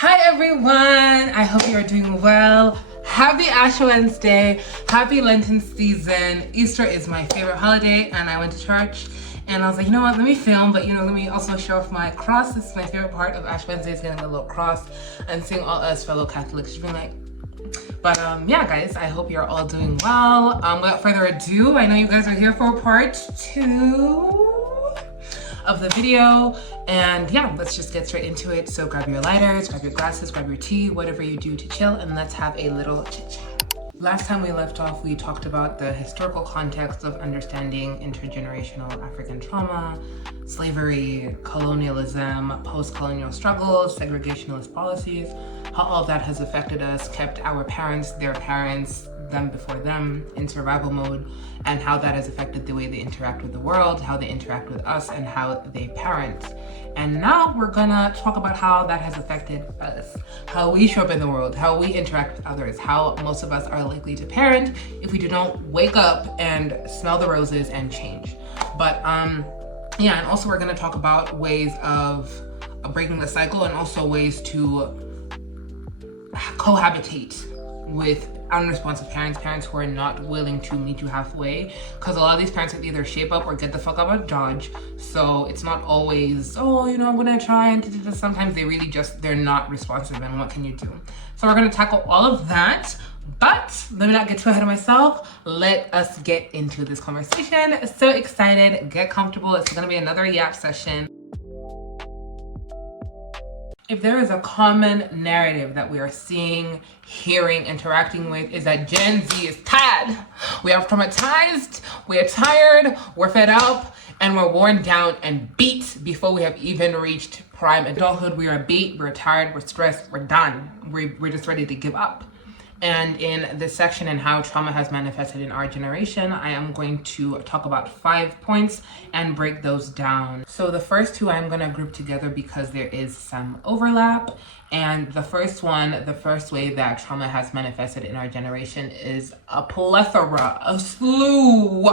Hi everyone, I hope you are doing well. Happy Ash Wednesday, happy Lenten season. Easter is my favorite holiday and I went to church and I was like, you know what, let me film, but let me also show off my cross. This is my favorite part of Ash Wednesday, is getting a little cross and seeing all us fellow Catholics being like, but yeah guys, I hope you're all doing well. Without further ado, I know you guys are here for part 2 of the video, and yeah, let's just get straight into it. So grab your lighters, grab your glasses, grab your tea, whatever you do to chill, and let's have a little chit chat. Last time we left off, we talked about the historical context of understanding intergenerational African trauma, slavery, colonialism, post-colonial struggles, segregationist policies, how all that has affected us, kept our parents, their parents, them before them in survival mode, and how that has affected the way they interact with the world, how they interact with us, and how they parent. And now we're gonna talk about how that has affected us, how we show up in the world, how we interact with others, how most of us are likely to parent if we do not wake up and smell the roses and change. But yeah, and also we're gonna talk about ways of breaking the cycle and also ways to cohabitate with unresponsive parents who are not willing to meet you halfway, because a lot of these parents will either shape up or get the fuck out of Dodge. So it's not always, oh, I'm gonna try, and sometimes they really just, they're not responsive, and what can you do? So we're gonna tackle all of that, but let me not get too ahead of myself. Let us get into this conversation. So excited, get comfortable. It's gonna be another YAP session. If there is a common narrative that we are seeing, hearing, interacting with, is that Gen Z is tired. We are traumatized, we are tired, we're fed up, and we're worn down and beat before we have even reached prime adulthood. We are beat, we're tired, we're stressed, we're done. We're just ready to give up. And in this section and how trauma has manifested in our generation, I am going to talk about 5 points and break those down. So the first 2 I'm gonna group together because there is some overlap. And the first one, the first way that trauma has manifested in our generation is a plethora, a slew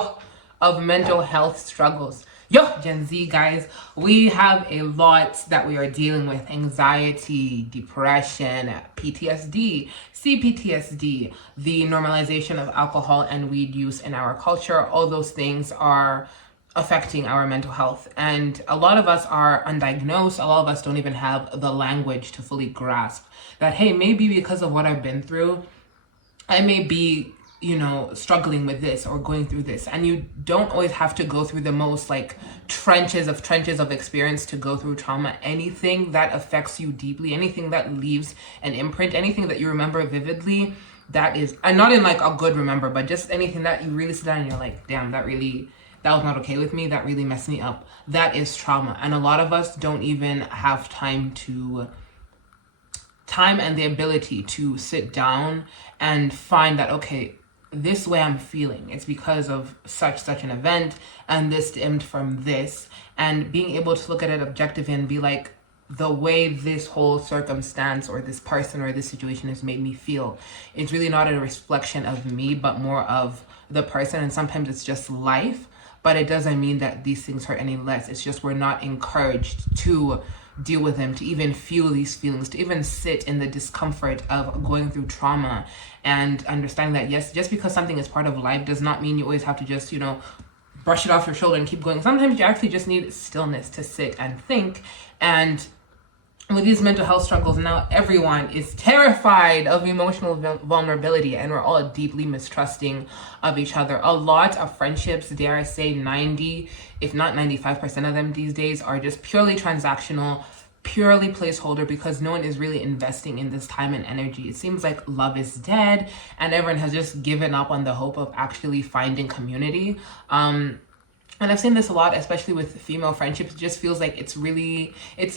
of mental health struggles. Yo, Gen Z guys, we have a lot that we are dealing with: anxiety, depression, PTSD, CPTSD, the normalization of alcohol and weed use in our culture. All those things are affecting our mental health. And a lot of us are undiagnosed. A lot of us don't even have the language to fully grasp that, hey, maybe because of what I've been through, I may be struggling with this or going through this. And you don't always have to go through the most trenches of experience to go through trauma. Anything that affects you deeply, anything that leaves an imprint, anything that you remember vividly, that is, and not in a good remember, but just anything that you really sit down and you're like, damn, that was not okay with me, that really messed me up. That is trauma. And a lot of us don't even have time and the ability to sit down and find that, okay, this way I'm feeling, it's because of such an event, and this stemmed from this, and being able to look at it objectively and be like, the way this whole circumstance or this person or this situation has made me feel, it's really not a reflection of me, but more of the person. And sometimes it's just life, but it doesn't mean that these things hurt any less. It's just we're not encouraged to deal with them, to even feel these feelings, to even sit in the discomfort of going through trauma, and understanding that, yes, just because something is part of life does not mean you always have to just, brush it off your shoulder and keep going. Sometimes you actually just need stillness to sit and think. And with these mental health struggles, now everyone is terrified of emotional vulnerability, and we're all deeply mistrusting of each other. A lot of friendships, dare I say 90, if not 95% of them these days, are just purely transactional, purely placeholder, because no one is really investing in this time and energy. It seems like love is dead and everyone has just given up on the hope of actually finding community. And I've seen this a lot, especially with female friendships. It just feels like it's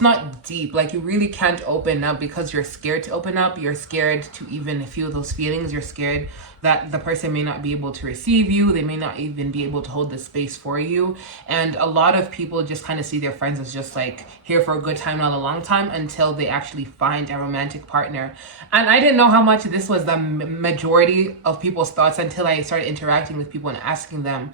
not deep. You really can't open up because you're scared to open up. You're scared to even feel those feelings. You're scared that the person may not be able to receive you. They may not even be able to hold the space for you. And a lot of people just kind of see their friends as just here for a good time, not a long time, until they actually find a romantic partner. And I didn't know how much this was the majority of people's thoughts until I started interacting with people and asking them,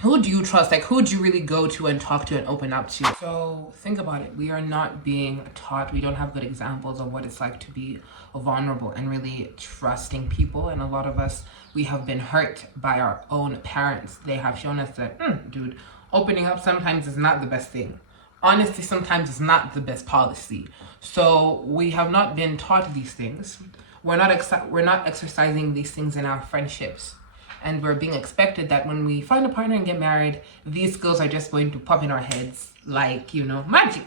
who do you trust? Like, who do you really go to and talk to and open up to? So think about it. We are not being taught. We don't have good examples of what it's like to be vulnerable and really trusting people. And a lot of us, we have been hurt by our own parents. They have shown us that, dude, opening up sometimes is not the best thing. Honesty sometimes is not the best policy. So we have not been taught these things. We're not exercising these things in our friendships. And we're being expected that when we find a partner and get married, these skills are just going to pop in our heads like, magic.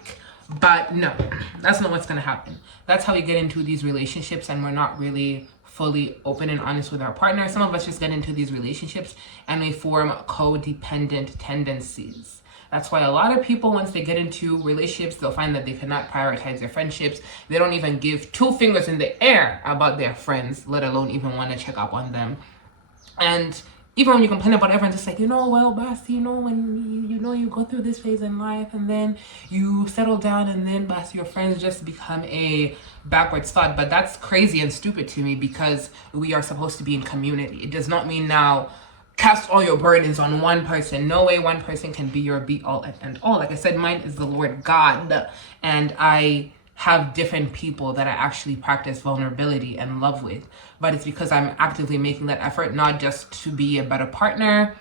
But no, that's not what's going to happen. That's how we get into these relationships, and we're not really fully open and honest with our partner. Some of us just get into these relationships and we form codependent tendencies. That's why a lot of people, once they get into relationships, they'll find that they cannot prioritize their friendships. They don't even give 2 fingers in the air about their friends, let alone even want to check up on them. And even when you complain about everyone, just like, well, Basti, when you go through this phase in life and then you settle down and then Basti, your friends just become a backwards thought. But that's crazy and stupid to me, because we are supposed to be in community. It does not mean now cast all your burdens on one person. No way one person can be your be all and all. Like I said, mine is the Lord God, and I have different people that I actually practice vulnerability and love with. But it's because I'm actively making that effort, not just to be a better partner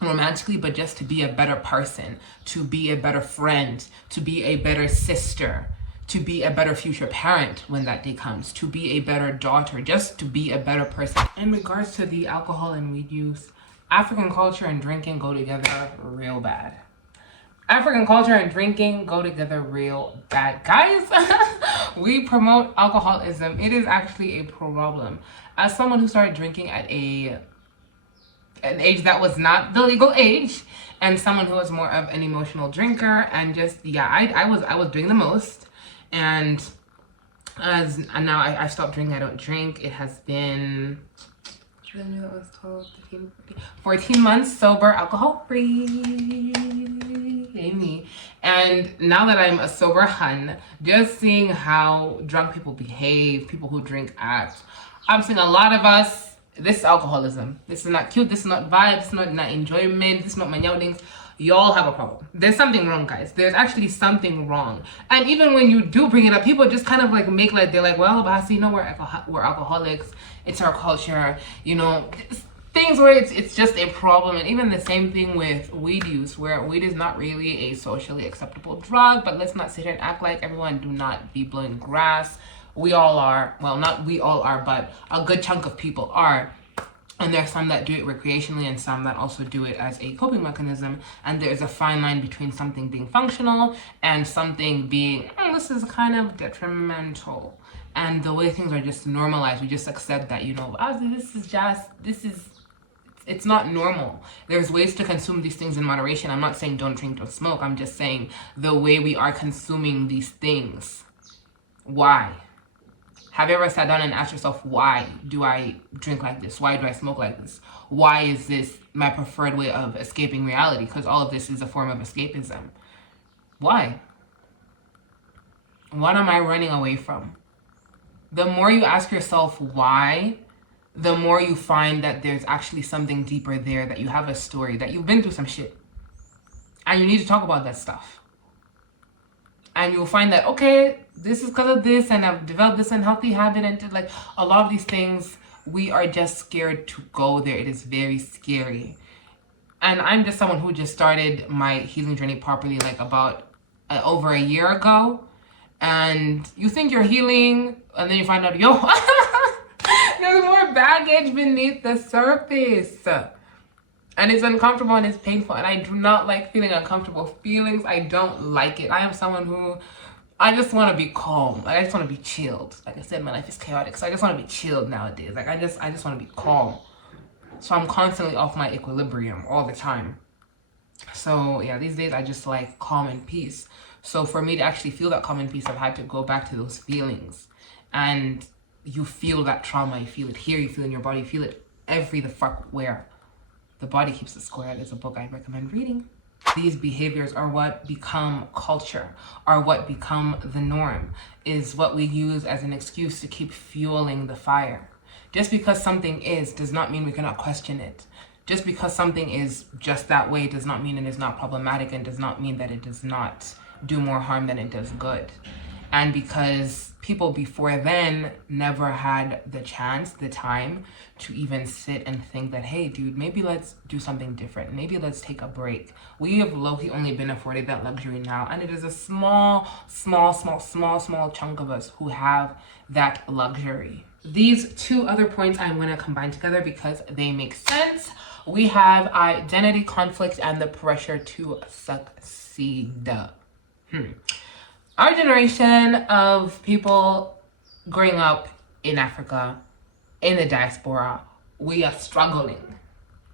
romantically, but just to be a better person, to be a better friend, to be a better sister, to be a better future parent when that day comes, to be a better daughter, just to be a better person. In regards to the alcohol and weed use, African culture and drinking go together real bad. African culture and drinking go together real bad. Guys, we promote alcoholism. It is actually a problem. As someone who started drinking at an age that was not the legal age, and someone who was more of an emotional drinker, and just, I was doing the most. And now I stopped drinking. I don't drink. It has been, I knew that was 12, 15, 14 months sober, alcohol free. Amy. And now that I'm a sober hun, just seeing how drunk people behave, people who drink act, I'm seeing a lot of us, this is alcoholism. This is not cute. This is not vibe. This is not enjoyment. This is not manyaudings. Y'all have a problem. There's something wrong, guys. There's actually something wrong. And even when you do bring it up, people just kind of like make like, they're like, well, Basi, we're alcoholics. It's our culture, things where it's just a problem. And even the same thing with weed use, where weed is not really a socially acceptable drug. But let's not sit here and act like everyone do not be blowing grass. We all are. Well, not we all are, but a good chunk of people are. And there are some that do it recreationally and some that also do it as a coping mechanism. And there's a fine line between something being functional and something being, this is kind of detrimental. And the way things are just normalized, we just accept that, it's not normal. There's ways to consume these things in moderation. I'm not saying don't drink, don't smoke. I'm just saying the way we are consuming these things. Why? Have you ever sat down and asked yourself, why do I drink like this? Why do I smoke like this? Why is this my preferred way of escaping reality? Because all of this is a form of escapism. Why? What am I running away from? The more you ask yourself why, the more you find that there's actually something deeper there, that you have a story, that you've been through some shit. And you need to talk about that stuff. And you'll find that, okay, this is because of this, and I've developed this unhealthy habit, and like a lot of these things, we are just scared to go there. It is very scary. And I'm just someone who just started my healing journey properly like about over a year ago. And you think you're healing, and then you find out, there's more baggage beneath the surface. And it's uncomfortable and it's painful. And I do not like feeling uncomfortable feelings. I don't like it. I am someone who, I just want to be calm. Like, I just want to be chilled. Like I said, my life is chaotic. So I just want to be chilled nowadays. Like, I just want to be calm. So I'm constantly off my equilibrium all the time. So yeah, these days I just like calm and peace. So for me to actually feel that calm and peace, I've had to go back to those feelings. And you feel that trauma. You feel it here. You feel it in your body. You feel it every the fuck where. The Body Keeps It Square is a book I recommend reading. These behaviors are what become culture, are what become the norm, is what we use as an excuse to keep fueling the fire. Just because something is does not mean we cannot question it. Just because something is just that way does not mean it is not problematic, and does not mean that it does not do more harm than it does good. And because people before then never had the chance, the time to even sit and think that, hey, dude, maybe let's do something different. Maybe let's take a break. We have low-key only been afforded that luxury now. And it is a small chunk of us who have that luxury. These two other points I'm going to combine together because they make sense. We have identity conflict and the pressure to succeed. Our generation of people growing up in Africa, in the diaspora, we are struggling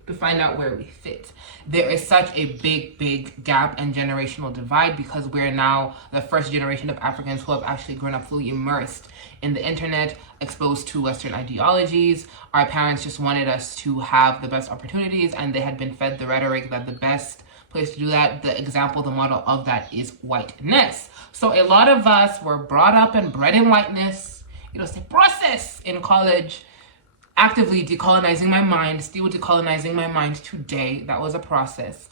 to find out where we fit. There is such a big gap and generational divide because we're now the first generation of Africans who have actually grown up fully immersed in the internet, exposed to Western ideologies. Our parents just wanted us to have the best opportunities, and they had been fed the rhetoric that the best place to do that, the example, the model of that is whiteness. So a lot of us were brought up and bred in whiteness. It was a process in college, actively decolonizing my mind, still decolonizing my mind today. That was a process.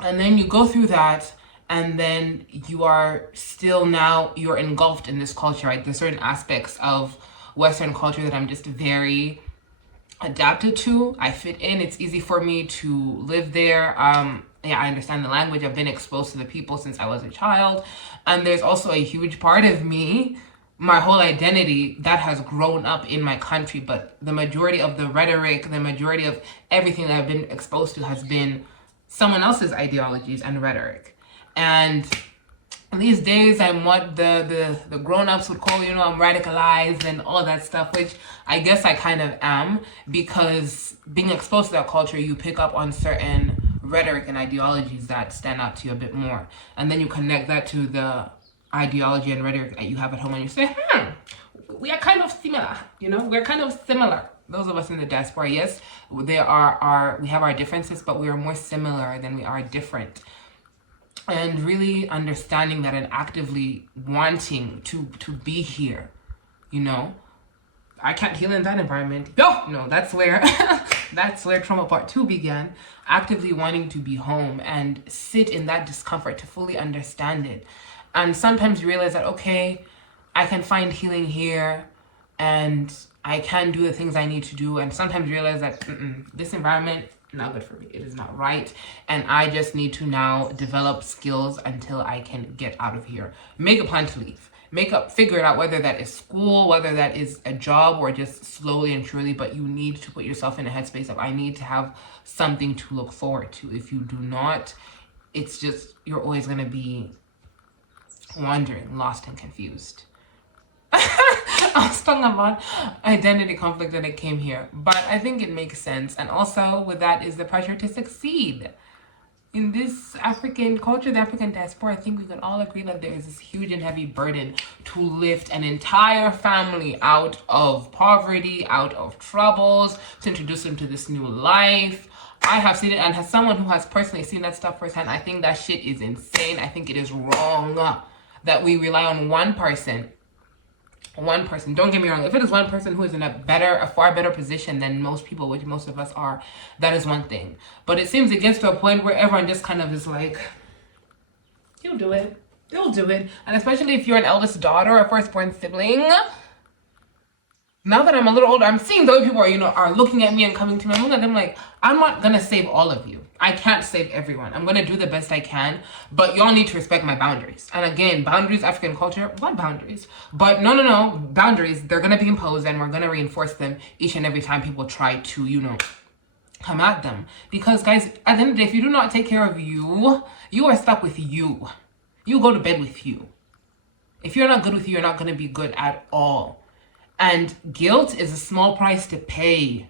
And then you go through that, and then you are still now, you're engulfed in this culture, right? There's certain aspects of Western culture that I'm just very adapted to. I fit in. It's easy for me to live there. Yeah, I understand the language. I've been exposed to the people since I was a child. And there's also a huge part of me, my whole identity, that has grown up in my country. But the majority of the rhetoric, the majority of everything that I've been exposed to has been someone else's ideologies and rhetoric. And these days I'm what the grown-ups would call, I'm radicalized and all that stuff, which I guess I kind of am, because being exposed to that culture, you pick up on certain rhetoric and ideologies that stand out to you a bit more. And then you connect that to the ideology and rhetoric that you have at home, and you say, we are kind of similar, we're kind of similar. Those of us in the diaspora, yes, we have our differences, but we are more similar than we are different. And really understanding that and actively wanting to be here, I can't heal in that environment. No, that's where trauma part 2 began. Actively wanting to be home and sit in that discomfort to fully understand it. And sometimes you realize that, okay, I can find healing here and I can do the things I need to do. And sometimes you realize that this environment, not good for me. It is not right. And I just need to now develop skills until I can get out of here. Make a plan to leave. Figure it out, whether that is school, whether that is a job, or just slowly and surely, but you need to put yourself in a headspace of, I need to have something to look forward to. If you do not, it's just, you're always going to be wandering, lost and confused. I was talking about identity conflict when it came here, but I think it makes sense. And also with that is the pressure to succeed. In this African culture, the African diaspora, I think we can all agree that there is this huge and heavy burden to lift an entire family out of poverty, out of troubles, to introduce them to this new life. I have seen it, and as someone who has personally seen that stuff firsthand, I think that shit is insane. I think it is wrong that we rely on one person. Don't get me wrong. If it is one person who is in a far better position than most people, which most of us are, that is one thing. But it seems it gets to a point where everyone just kind of is like, you'll do it. You'll do it. And especially if you're an eldest daughter or a firstborn sibling. Now that I'm a little older, I'm seeing the way people are looking at me and coming to me. I'm looking at them like, I'm not going to save all of you. I can't save everyone. I'm going to do the best I can, but y'all need to respect my boundaries. And again, boundaries, African culture, what boundaries? But no, boundaries, they're going to be imposed, and we're going to reinforce them each and every time people try to, come at them. Because guys, at the end of the day, if you do not take care of you, you are stuck with you. You go to bed with you. If you're not good with you, you're not going to be good at all. And guilt is a small price to pay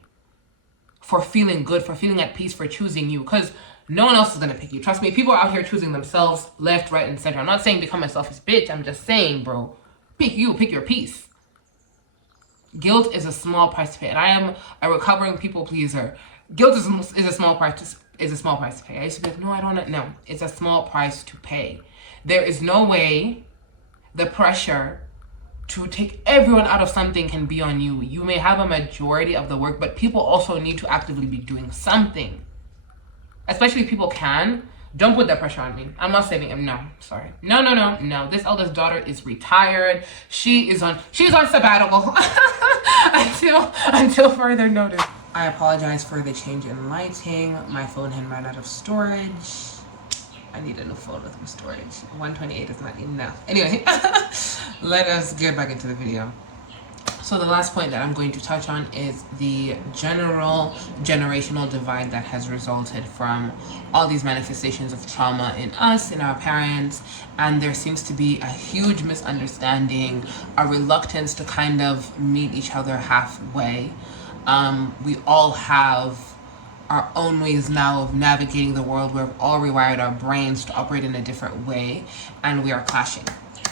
for feeling good, for feeling at peace, for choosing you, because no one else is going to pick you. Trust me, people are out here choosing themselves left, right, and center. I'm not saying become a selfish bitch. I'm just saying, bro, pick you, pick your peace. Guilt is a small price to pay, and I am a recovering people pleaser. Guilt is a small price to pay. I used to be like, no, I don't know. No, it's a small price to pay. There is no way the pressure to take everyone out of something can be on you. You may have a majority of the work, but people also need to actively be doing something. Especially if people can. Don't put that pressure on me. I'm not saving him. No, sorry. No. This eldest daughter is retired. She's on sabbatical until further notice. I apologize for the change in lighting. My phone had run out of storage. I need a new phone with more storage. 128 is not enough. Anyway, let us get back into the video. So the last point that I'm going to touch on is the general generational divide that has resulted from all these manifestations of trauma in us, in our parents, and there seems to be a huge misunderstanding, a reluctance to kind of meet each other halfway. We all have our own ways now of navigating the world. We've all rewired our brains to operate in a different way, and we are clashing.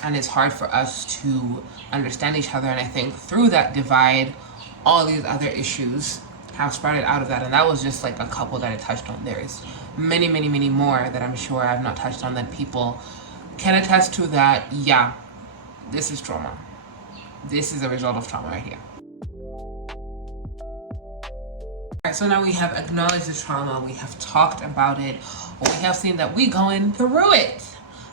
And it's hard for us to understand each other. And I think through that divide, all these other issues have sprouted out of that. And that was just like a couple that I touched on. There is many more that I'm sure I've not touched on that people can attest to that, yeah, this is trauma. This is a result of trauma right here. Alright, so now we have acknowledged the trauma, we have talked about it, we have seen that we going through it.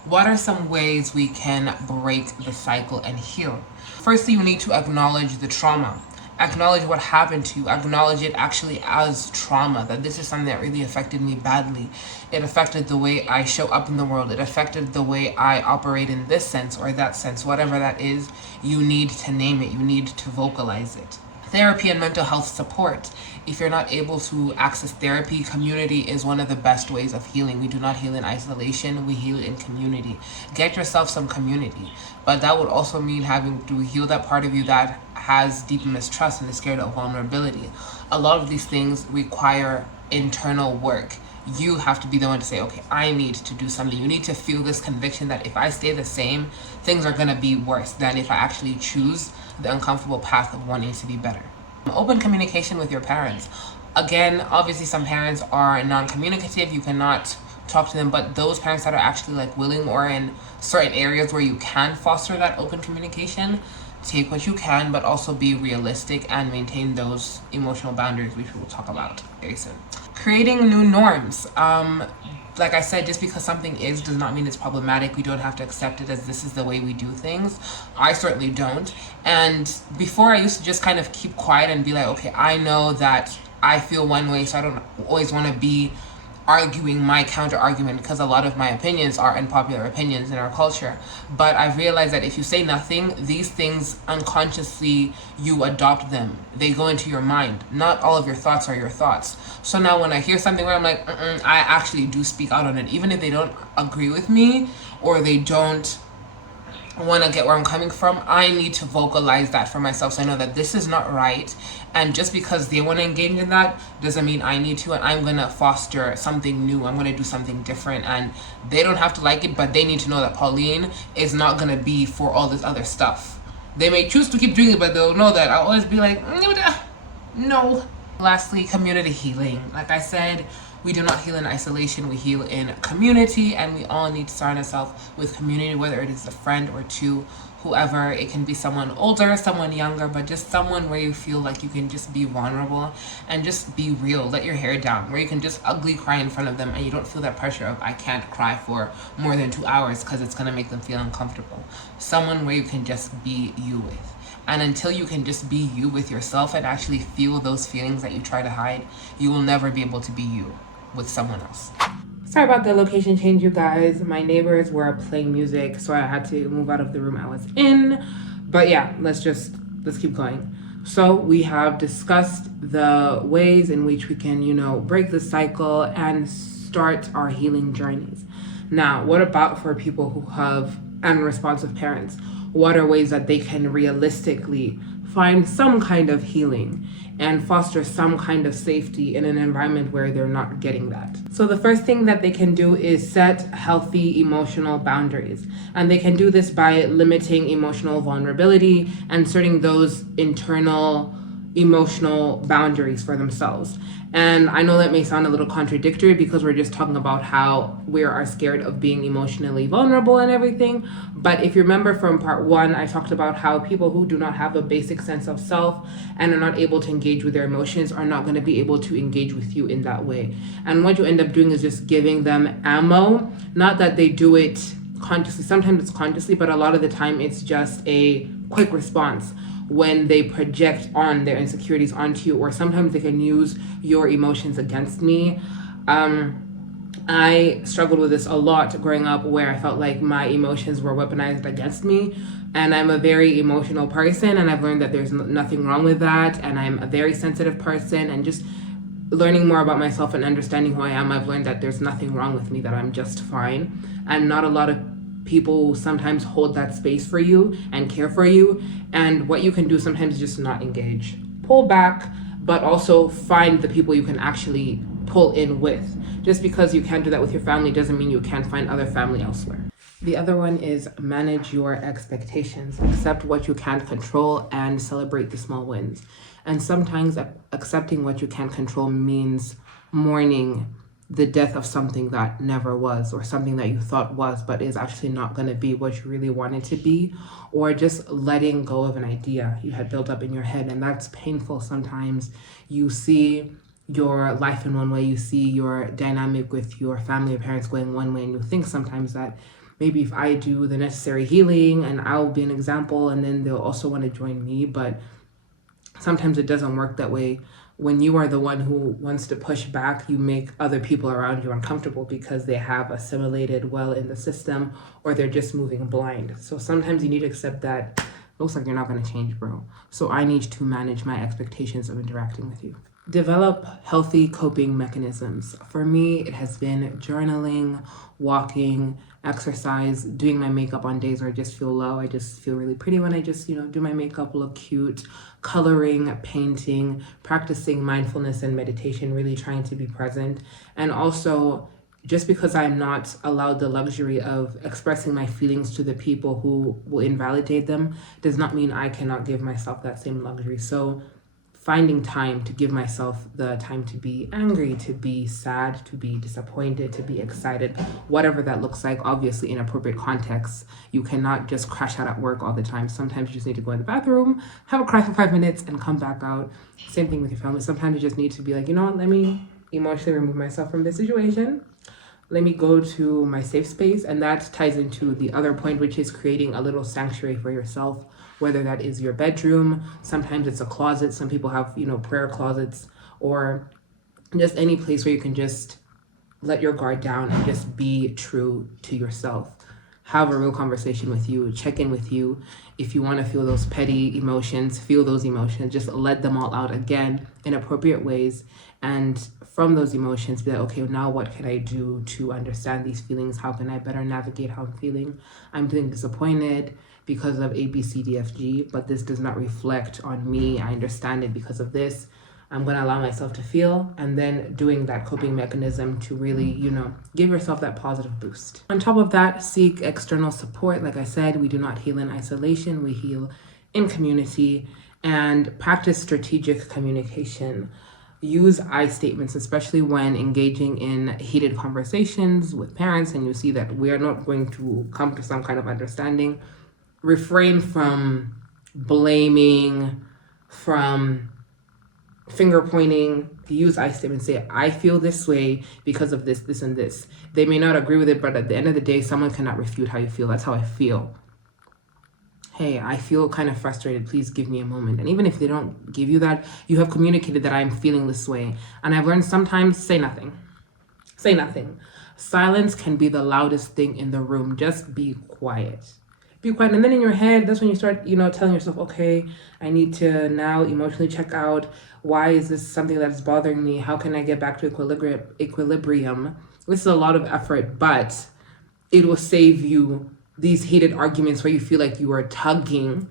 What are some ways we can break the cycle and heal? Firstly, you need to acknowledge the trauma. Acknowledge what happened to you. Acknowledge it actually as trauma, that this is something that really affected me badly. It affected the way I show up in the world. It affected the way I operate in this sense or that sense. Whatever that is, you need to name it. You need to vocalize it. Therapy and mental health support. If you're not able to access therapy, community is one of the best ways of healing. We do not heal in isolation, we heal in community. Get yourself some community. But that would also mean having to heal that part of you that has deep mistrust and is scared of vulnerability. A lot of these things require internal work. You have to be the one to say, okay, I need to do something. You need to feel this conviction that if I stay the same, things are gonna be worse than if I actually choose the uncomfortable path of wanting to be better. Open communication with your parents. Again, obviously some parents are non-communicative. You cannot talk to them, but those parents that are actually like willing or in certain areas where you can foster that open communication, take what you can, but also be realistic and maintain those emotional boundaries, which we will talk about very soon. Creating new norms. Like I said, just because something is does not mean it's problematic. We don't have to accept it as this is the way we do things. I certainly don't. And before I used to just kind of keep quiet and be like, okay, I know that I feel one way, so I don't always want to be arguing my counter argument because a lot of my opinions are unpopular opinions in our culture. But I've realized that if you say nothing, these things unconsciously you adopt them. They go into your mind. Not all of your thoughts are your thoughts. So now when I hear something where I'm like, I actually do speak out on it, even if they don't agree with me or they don't want to get where I'm coming from, I need to vocalize that for myself so I know that this is not right. And just because they want to engage in that doesn't mean I need to, and I'm going to foster something new. I'm going to do something different, and they don't have to like it, but they need to know that Pauline is not going to be for all this other stuff. They may choose to keep doing it, but they'll know that I'll always be like, no. Lastly, community healing. Like I said, we do not heal in isolation, we heal in community, and we all need to surround ourselves with community, whether it is a friend or two, whoever. It can be someone older, someone younger, but just someone where you feel like you can just be vulnerable and just be real. Let your hair down, where you can just ugly cry in front of them and you don't feel that pressure of I can't cry for more than 2 hours because it's gonna make them feel uncomfortable. Someone where you can just be you with. And until you can just be you with yourself and actually feel those feelings that you try to hide, you will never be able to be you with someone else. Sorry about the location change, you guys. My neighbors were playing music, so I had to move out of the room I was in. But yeah, let's keep going. So we have discussed the ways in which we can, break the cycle and start our healing journeys. Now, what about for people who have unresponsive parents? What are ways that they can realistically find some kind of healing and foster some kind of safety in an environment where they're not getting that? So the first thing that they can do is set healthy emotional boundaries. And they can do this by limiting emotional vulnerability and setting those internal emotional boundaries for themselves. And I know that may sound a little contradictory because we're just talking about how we are scared of being emotionally vulnerable and everything. But if you remember from part 1, I talked about how people who do not have a basic sense of self and are not able to engage with their emotions are not going to be able to engage with you in that way. And what you end up doing is just giving them ammo. Not that they do it consciously, sometimes it's consciously, but a lot of the time it's just a quick response when they project on their insecurities onto you, or sometimes they can use your emotions against me. I struggled with this a lot growing up, where I felt like my emotions were weaponized against me. And I'm a very emotional person, and I've learned that there's nothing wrong with that. And I'm a very sensitive person, and just learning more about myself and understanding who I am, I've learned that there's nothing wrong with me, that I'm just fine. And not a lot of people sometimes hold that space for you and care for you. And what you can do sometimes is just not engage. Pull back, but also find the people you can actually pull in with. Just because you can't do that with your family doesn't mean you can't find other family elsewhere. The other one is manage your expectations. Accept what you can't control and celebrate the small wins. And sometimes accepting what you can't control means mourning the death of something that never was, or something that you thought was but is actually not going to be what you really want it to be, or just letting go of an idea you had built up in your head. And that's painful. Sometimes you see your life in one way, you see your dynamic with your family or parents going one way, and you think sometimes that maybe if I do the necessary healing and I'll be an example, and then they'll also want to join me. But sometimes it doesn't work that way. When you are the one who wants to push back, you make other people around you uncomfortable because they have assimilated well in the system, or they're just moving blind. So sometimes you need to accept that looks like you're not going to change, bro. So I need to manage my expectations of interacting with you. Develop healthy coping mechanisms. For me, it has been journaling, walking, exercise, doing my makeup on days where I just feel low. I just feel really pretty when I just, do my makeup, look cute, coloring, painting, practicing mindfulness and meditation, really trying to be present. And also, just because I'm not allowed the luxury of expressing my feelings to the people who will invalidate them does not mean I cannot give myself that same luxury. So finding time to give myself the time to be angry, to be sad, to be disappointed, to be excited, whatever that looks like, obviously in appropriate contexts. You cannot just crash out at work all the time. Sometimes you just need to go in the bathroom, have a cry for 5 minutes, and come back out. Same thing with your family. Sometimes you just need to be like, let me emotionally remove myself from this situation. Let me go to my safe space. And that ties into the other point, which is creating a little sanctuary for yourself, whether that is your bedroom, sometimes it's a closet. Some people have, prayer closets, or just any place where you can just let your guard down and just be true to yourself. Have a real conversation with you, check in with you. If you want to feel those petty emotions, feel those emotions, just let them all out again in appropriate ways. And from those emotions, be like, okay, now what can I do to understand these feelings? How can I better navigate how I'm feeling? I'm feeling disappointed because of A, B, C, D, F, G, but this does not reflect on me. I understand it because of this. I'm going to allow myself to feel, and then doing that coping mechanism to really, give yourself that positive boost. On top of that, seek external support. Like I said, we do not heal in isolation. We heal in community, and practice strategic communication. Use I statements, especially when engaging in heated conversations with parents and you see that we are not going to come to some kind of understanding. Refrain from blaming, from finger pointing. Use I statements. Say, I feel this way because of this, this, and this. They may not agree with it, but at the end of the day, someone cannot refute how you feel. That's how I feel. Hey, I feel kind of frustrated. Please give me a moment. And even if they don't give you that, you have communicated that I'm feeling this way. And I've learned sometimes say nothing. Say nothing. Silence can be the loudest thing in the room. Just be quiet. Be quiet. And then in your head, that's when you start, telling yourself, okay, I need to now emotionally check out. Why is this something that's bothering me? How can I get back to equilibrium? This is a lot of effort, but it will save you these heated arguments where you feel like you are tugging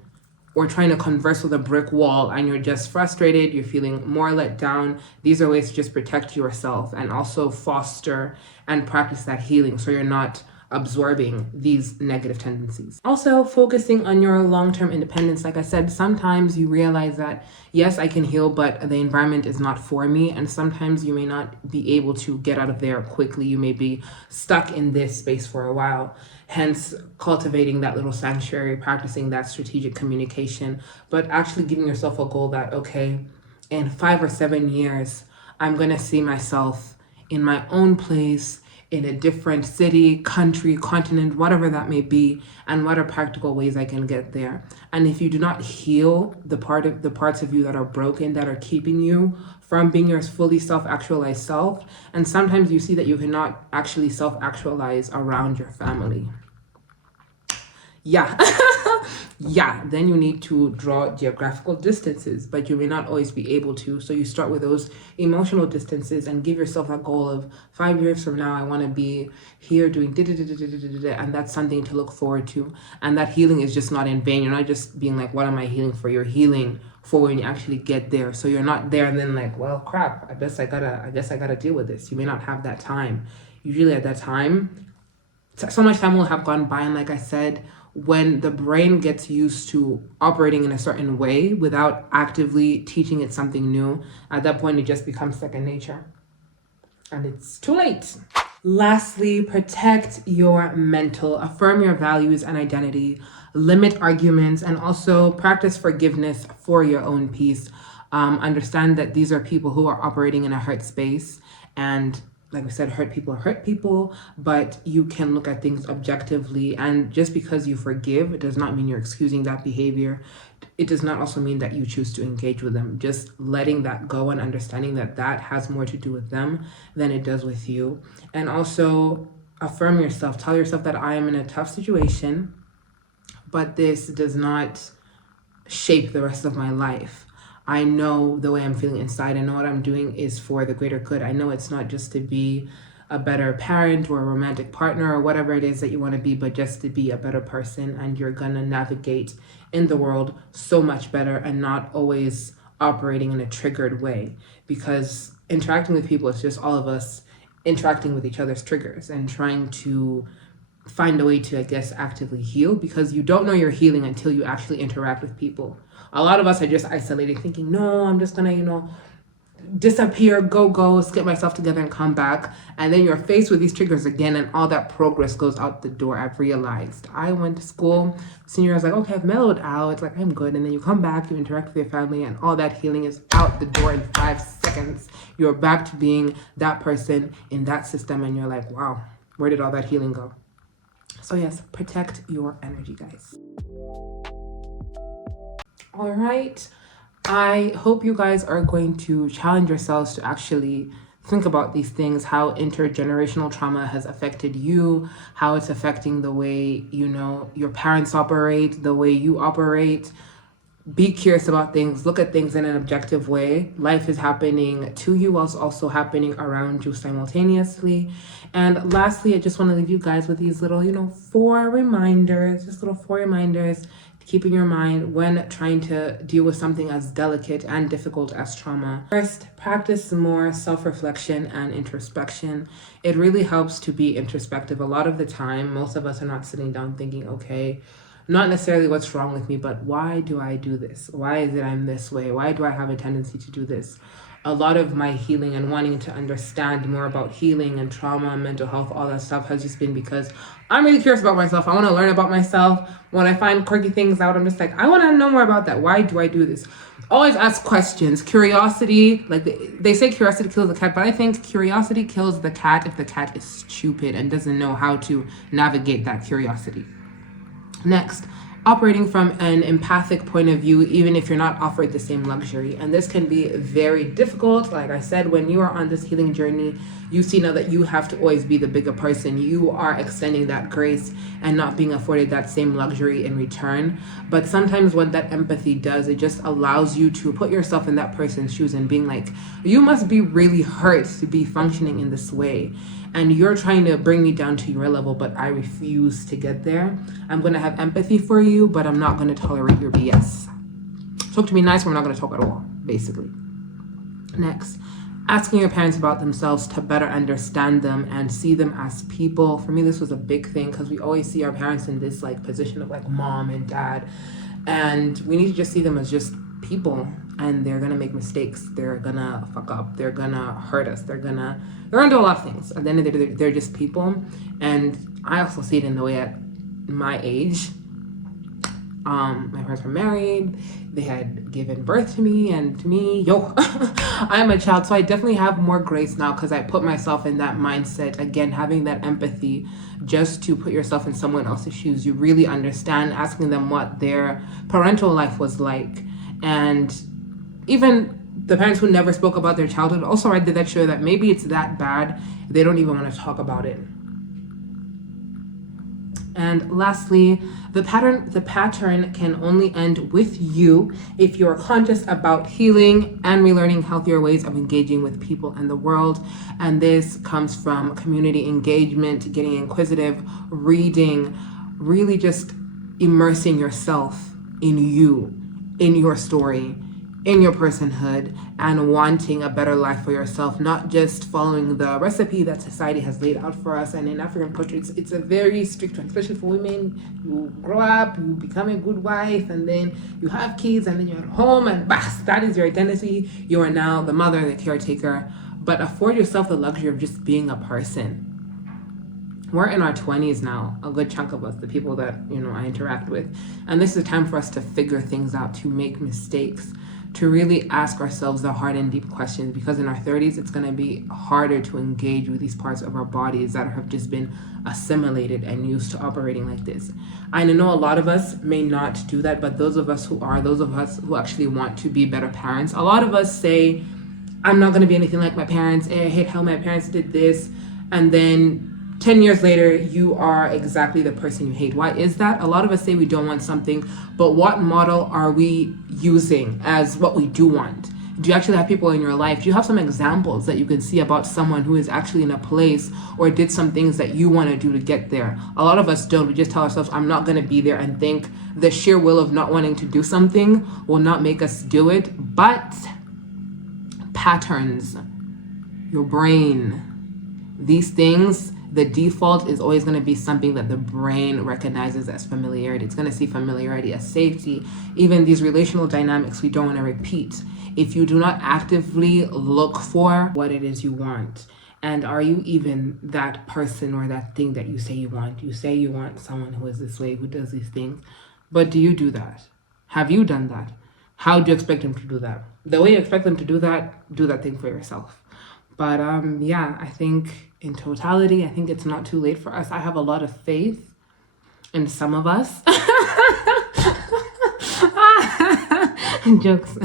or trying to converse with a brick wall and you're just frustrated, you're feeling more let down. These are ways to just protect yourself and also foster and practice that healing so you're not absorbing these negative tendencies. Also, focusing on your long-term independence. Like I said, sometimes you realize that, yes, I can heal, but the environment is not for me. And sometimes you may not be able to get out of there quickly. You may be stuck in this space for a while. Hence, cultivating that little sanctuary, practicing that strategic communication, but actually giving yourself a goal that, okay, in 5 or 7 years, I'm going to see myself in my own place, in a different city, country, continent, whatever that may be, and what are practical ways I can get there. And if you do not heal the parts of you that are broken, that are keeping you from being your fully self-actualized self, and sometimes you see that you cannot actually self-actualize around your family. Yeah. Yeah, then you need to draw geographical distances, but you may not always be able to. So you start with those emotional distances and give yourself a goal of 5 years from now, I want to be here doing da-da-da-da-da-da-da, and that's something to look forward to. And that healing is just not in vain. You're not just being like, what am I healing for? You're healing for when you actually get there. So you're not there and then like, well, crap, I guess I gotta deal with this. You may not have that time. Usually at that time, so much time will have gone by, and like I said, when the brain gets used to operating in a certain way without actively teaching it something new, at that point it just becomes second nature and it's too late. Lastly, protect your mental, affirm your values and identity, limit arguments, and also practice forgiveness for your own peace. Understand that these are people who are operating in a hurt space, and like we said, hurt people, but you can look at things objectively. And just because you forgive, it does not mean you're excusing that behavior. It does not also mean that you choose to engage with them. Just letting that go and understanding that that has more to do with them than it does with you. And also affirm yourself. Tell yourself that I am in a tough situation, but this does not shape the rest of my life. I know the way I'm feeling inside. I know what I'm doing is for the greater good. I know it's not just to be a better parent or a romantic partner or whatever it is that you want to be, but just to be a better person. And you're going to navigate in the world so much better and not always operating in a triggered way, because interacting with people is just all of us interacting with each other's triggers and trying to find a way to, I guess, actively heal, because you don't know you're healing until you actually interact with people. A lot of us are just isolating, thinking, no, I'm just gonna, disappear, go, get myself together and come back. And then you're faced with these triggers again, and all that progress goes out the door. I've realized. I went to school, senior, I was like, okay, I've mellowed out, like, I'm good. And then you come back, you interact with your family, and all that healing is out the door in 5 seconds. You're back to being that person in that system, and you're like, wow, where did all that healing go? So yes, protect your energy, guys. All right. I hope you guys are going to challenge yourselves to actually think about these things, how intergenerational trauma has affected you, how it's affecting the way, your parents operate, the way you operate. Be curious about things, look at things in an objective way. Life is happening to you whilst also happening around you simultaneously. And lastly, I just want to leave you guys with these little, 4 reminders, just little 4 reminders to keep in your mind when trying to deal with something as delicate and difficult as trauma. First, practice more self-reflection and introspection. It really helps to be introspective. A lot of the time, most of us are not sitting down thinking, okay, not necessarily what's wrong with me, but why do I do this? Why is it I'm this way? Why do I have a tendency to do this? A lot of my healing and wanting to understand more about healing and trauma, mental health, all that stuff has just been because I'm really curious about myself. I want to learn about myself. When I find quirky things out, I'm just like, I want to know more about that. Why do I do this? Always ask questions. Curiosity, like they say curiosity kills the cat, but I think curiosity kills the cat if the cat is stupid and doesn't know how to navigate that curiosity. Next, operating from an empathic point of view, even if you're not offered the same luxury. And this can be very difficult. Like I said, when you are on this healing journey, you see now that you have to always be the bigger person. You are extending that grace and not being afforded that same luxury in return. But sometimes what that empathy does, it just allows you to put yourself in that person's shoes and being like, you must be really hurt to be functioning in this way. And you're trying to bring me down to your level, but I refuse to get there. I'm going to have empathy for you, but I'm not going to tolerate your BS. Talk to me nice, we're not going to talk at all, basically. Next, asking your parents about themselves to better understand them and see them as people. For me, this was a big thing because we always see our parents in this like position of like mom and dad, and we need to just see them as just people, and they're gonna make mistakes, they're gonna fuck up, they're gonna hurt us, they're gonna do a lot of things. At the end of the day, they're just people. And I also see it in the way at my age, my parents were married, they had given birth to me, and to me, I'm a child, so I definitely have more grace now because I put myself in that mindset again, having that empathy, just to put yourself in someone else's shoes. You really understand, asking them what their parental life was like. And even the parents who never spoke about their childhood, also I did that show that maybe it's that bad they don't even want to talk about it. And lastly, the pattern can only end with you if you are conscious about healing and relearning healthier ways of engaging with people and the world. And this comes from community engagement, getting inquisitive, reading, really just immersing yourself in you, in your story, in your personhood, and wanting a better life for yourself, not just following the recipe that society has laid out for us. And in African culture, it's a very strict one, especially for women. You grow up, you become a good wife, and then you have kids, and then you're at home, and that is your identity. You are now the mother, the caretaker. But afford yourself the luxury of just being a person. We're in our 20s now, a good chunk of us, the people that I interact with, and this is a time for us to figure things out, to make mistakes, to really ask ourselves the hard and deep questions, because in our 30s it's going to be harder to engage with these parts of our bodies that have just been assimilated and used to operating like this. I know a lot of us may not do that, but those of us who actually want to be better parents, a lot of us say, I'm not going to be anything like my parents, I hate how my parents did this, and then 10 years later, you are exactly the person you hate. Why is that? A lot of us say we don't want something, but what model are we using as what we do want? Do you actually have people in your life? Do you have some examples that you can see about someone who is actually in a place or did some things that you want to do to get there? A lot of us don't. We just tell ourselves, I'm not going to be there, and think the sheer will of not wanting to do something will not make us do it. But patterns, your brain, these things, the default is always going to be something that the brain recognizes as familiarity. It's going to see familiarity as safety. Even these relational dynamics we don't want to repeat if you do not actively look for what it is you want. And are you even that person or that thing that you say you want? You say you want someone who is this way, who does these things, but do you do that? Have you done that? How do you expect them to do that? The way you expect them to do that thing for yourself. But yeah, I think in totality, I think it's not too late for us. I have a lot of faith in some of us. Jokes.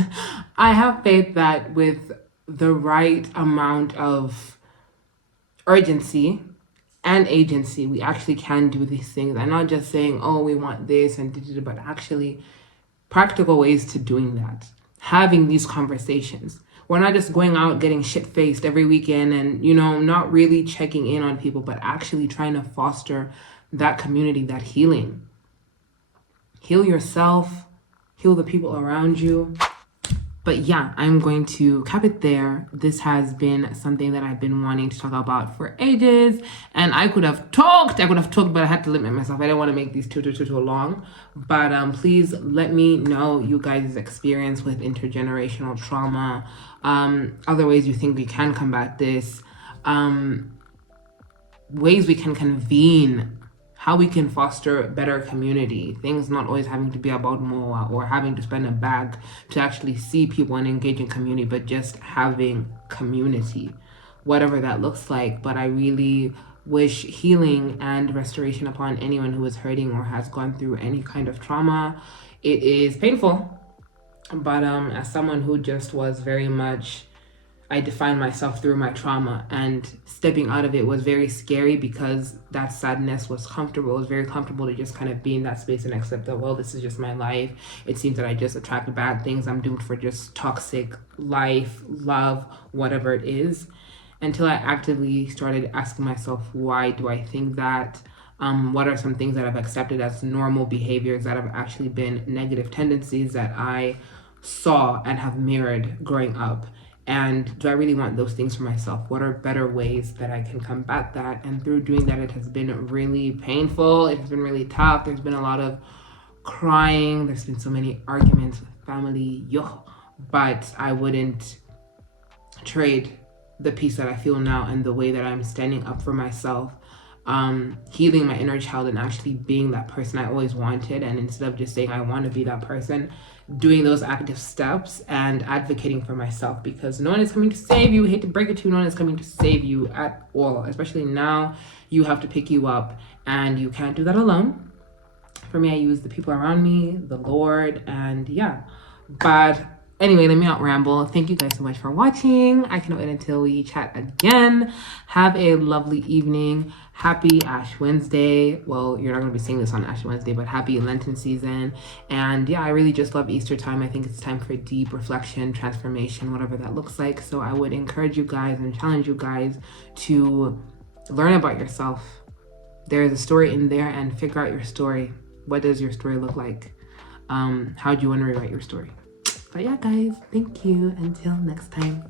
I have faith that with the right amount of urgency and agency, we actually can do these things. I'm not just saying, oh, we want this, but actually practical ways to doing that. Having these conversations. We're not just going out getting shit-faced every weekend and, not really checking in on people, but actually trying to foster that community, that healing. Heal yourself, heal the people around you. But yeah, I'm going to cap it there. This has been something that I've been wanting to talk about for ages. And I could have talked, but I had to limit myself. I didn't want to make these too long. But please let me know you guys' experience with intergenerational trauma. Other ways you think we can combat this. Ways we can convene. How we can foster better community. Things not always having to be about more or having to spend a bag to actually see people and engage in community, but just having community, whatever that looks like. But I really wish healing and restoration upon anyone who is hurting or has gone through any kind of trauma. It is painful, but as someone who just was very much, I defined myself through my trauma, and stepping out of it was very scary because that sadness was comfortable. It was very comfortable to just kind of be in that space and accept that, well, this is just my life. It seems that I just attract bad things. I'm doomed for just toxic life, love, whatever it is. Until I actively started asking myself, why do I think that? What are some things that I've accepted as normal behaviors that have actually been negative tendencies that I saw and have mirrored growing up? And do I really want those things for myself? What are better ways that I can combat that? And through doing that, it has been really painful. It has been really tough. There's been a lot of crying. There's been so many arguments with family. But I wouldn't trade the peace that I feel now and the way that I'm standing up for myself, healing my inner child and actually being that person I always wanted. And instead of just saying I want to be that person, doing those active steps and advocating for myself, because no one is coming to save you. I hate to break it to you, no one is coming to save you at all. Especially now, you have to pick you up, and you can't do that alone. For me, I use the people around me, the Lord, and yeah. But anyway, let me not ramble. Thank you guys so much for watching. I cannot wait until we chat again. Have a lovely evening. Happy Ash Wednesday. Well, you're not going to be seeing this on Ash Wednesday, but happy Lenten season. And yeah, I really just love Easter time. I think it's time for deep reflection, transformation, whatever that looks like. So I would encourage you guys and challenge you guys to learn about yourself. There is a story in there, and figure out your story. What does your story look like? How do you want to rewrite your story? But yeah, guys, thank you. Until next time.